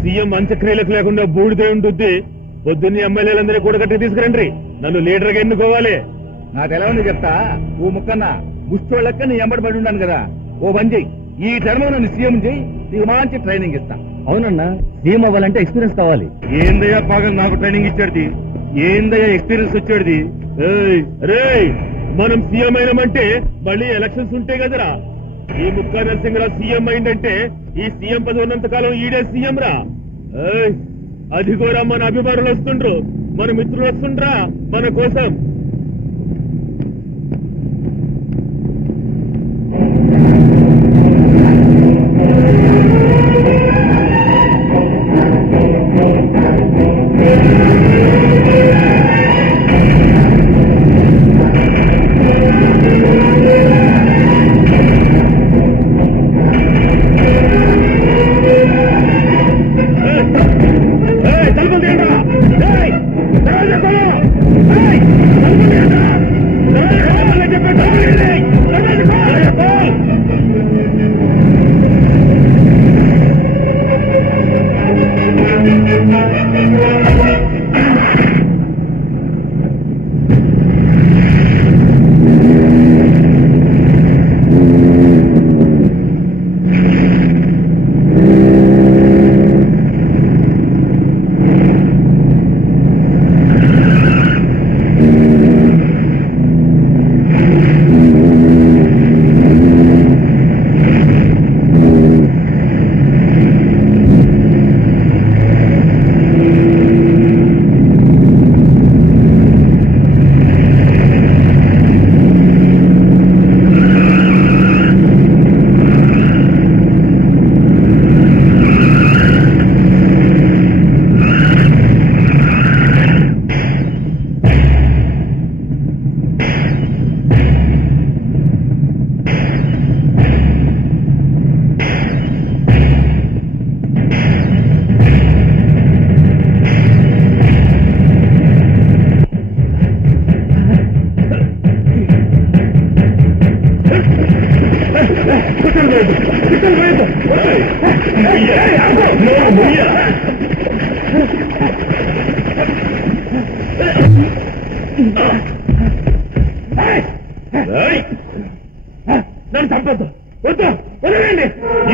CM అంత్యక్రియలకు లేకుండా బూడిదే ఉంటుంది. పొద్దున్నే ఎమ్మెల్యేలందరూ కూడగట్టి తీసుకురండి. నన్ను లీడర్ గా ఎన్నుకోవాలి. నాకు ఎలా ఉంది చెప్తా. ఓ ముక్కన్న ముష్టోళ్ళక్క నీ ఎంబడి పడి ఉన్నాను కదా. ఓ పని చెయ్యి, ఈ టర్మ్ నన్ను సీఎం చెయ్యి, నీకు మంచి ట్రైనింగ్ ఇస్తా. అవునన్నా, సీఎం అవ్వాలంటే ఎక్స్పీరియన్స్ కావాలి. ఏందయ్యా పాగల్ నాకు ట్రైనింగ్ ఇచ్చాడు? ఏందయ్యా ఎక్స్పీరియన్స్ వచ్చాడు? రే మనం సీఎం అయినామంటే మళ్ళీ ఎలక్షన్స్ ఉంటాయి కదరా. ఈ ముక్కా నరసింహరావు సీఎం అయిందంటే ఈ సీఎం పదవి ఉన్నంత కాలం ఈడే సీఎం రా. అది కూడా మన అభిమానులు వస్తుండ్రు, మన మిత్రులు వస్తుండ్రా మన కోసం.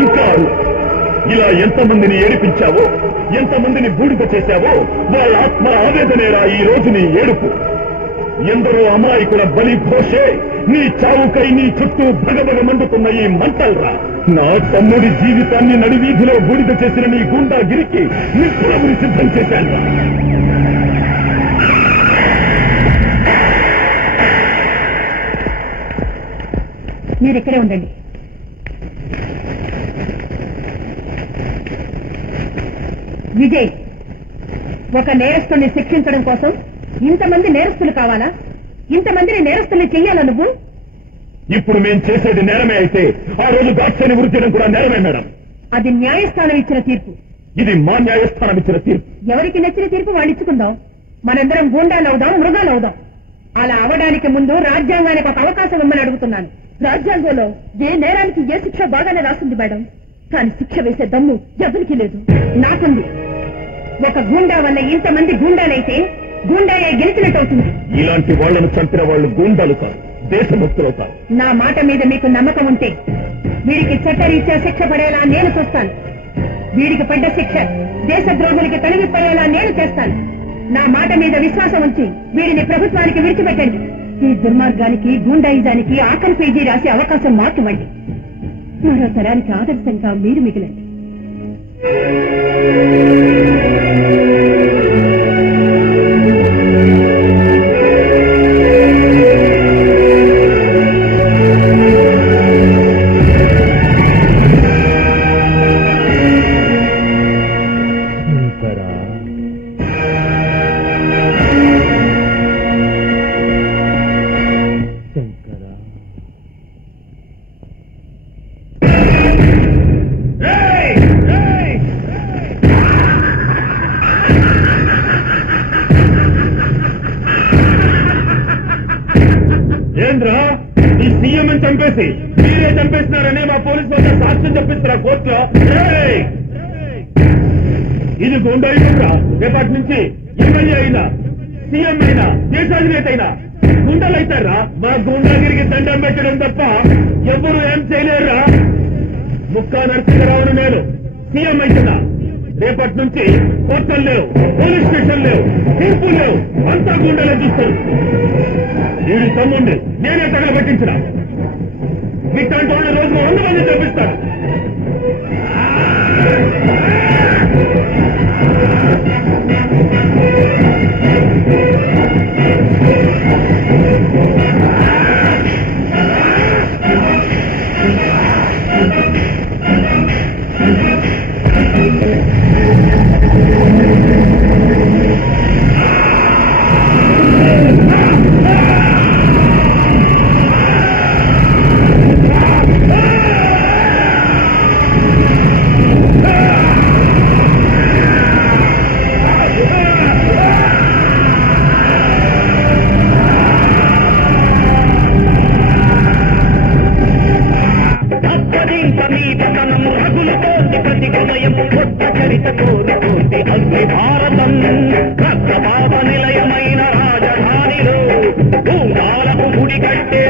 ఇంకా ఇలా ఎంతమందిని ఏడిపించావో, ఎంతమందిని బూడిద చేశావో వాళ్ళ ఆత్మ ఆవేదనేరా ఈ రోజు నీ ఏడుపు. ఎందరో అమాయకుల బలి పోషే నీ చావుకై నీ చుట్టూ భగభగ మండుతున్న ఈ మంటల్రా. నా తమ్ముడి జీవితాన్ని నడివీధిలో బూడిద చేసిన నీ గుండాగిరికి నిప్పులముని సిద్ధం చేశాను. మీరిక్కడే ఉండండి. విజయ్, ఒక నేరస్తుల్ని శిక్షించడం కోసం ఇంతమంది నేరస్తులు కావాలా? ఇంతమందిని నేరస్తుల్ని చెయ్యాలా నువ్వు? ఇప్పుడు మేం చేసేది నేరమే అయితే ఆ రోజు గాడ్సేని వృత్తి చేయడం కూడా నేరమే మేడం. అది న్యాయస్థానం ఇచ్చిన తీర్పు. ఇది మా న్యాయస్థానం ఇచ్చిన తీర్పు. ఎవరికి నచ్చిన తీర్పు వాళ్ళు ఇచ్చుకుందాం. మనందరం గూండాలవుదాం, మృగాలవుదాం. అలా అవడానికి ముందు రాజ్యాంగానికి ఒక అవకాశం ఇమ్మని అడుగుతున్నాను. రాజ్యాంగంలో ఏ నేరానికి ఏ శిక్ష బాగానే రాసింది మేడం, కానీ శిక్ష వేసే దమ్ము ఎవరికి లేదు. నాకుంది. ఒక గూండా వల్ల ఇంతమంది గూండాలైతే గూండాయే గెలిచినట్టవుతుంది. ఇలాంటి వాళ్లను చంపిన వాళ్ళు గూండాలుతారు, దేశభక్తులవుతారు. నా మాట మీద మీకు నమ్మకం ఉంటే వీడికి చట్టరీత్యా శిక్ష పడేలా నేను చూస్తాను. వీడికి పడ్డ శిక్ష దేశద్రోహులకి తొలగిపోయేలా నేను చేస్తాను. నా మాట మీద విశ్వాసం ఉంచి వీడిని ప్రభుత్వానికి విడిచిపెట్టండి. ఈ దుర్మార్గానికి, గూండాయిజానికి ఆఖరి పేజీ రాసే అవకాశం మాకివ్వండి. మరో తరానికి ఆదర్శంగా మీరు మిగిలండి. ఈ సీఎం చంపేసి మీరే చంపేస్తున్నారని మా పోలీసు వాళ్ళ సాక్ష్యం చెప్పిస్తారా కోర్టులో? ఇది గుండాయిరా. రేపటి నుంచి ఎమ్మెల్యే అయినా సీఎం అయినా దేశాధినేత అయినా గుండాలైతారా. మా గుండాగిరికి దండం పెట్టడం తప్ప ఎవరు ఏం చేయలేరురా. ముక్కా నరసింహరావును నేను సీఎం అయితున్నా. రేపటి నుంచి కోర్టులు లేవు, పోలీస్ స్టేషన్ లేవు, తీర్పులు లేవు, అంతా గుండెలే చూస్తారు. వీడి తమ్ముండి నేనే తగలబెట్టించిన. ఇట్లాంటి వాళ్ళు రోజు 100 మంది చూపిస్తాను. భారతం రక్తపాత నిలయమైన రాజధానిలో గుండాలకు గుడి కట్టే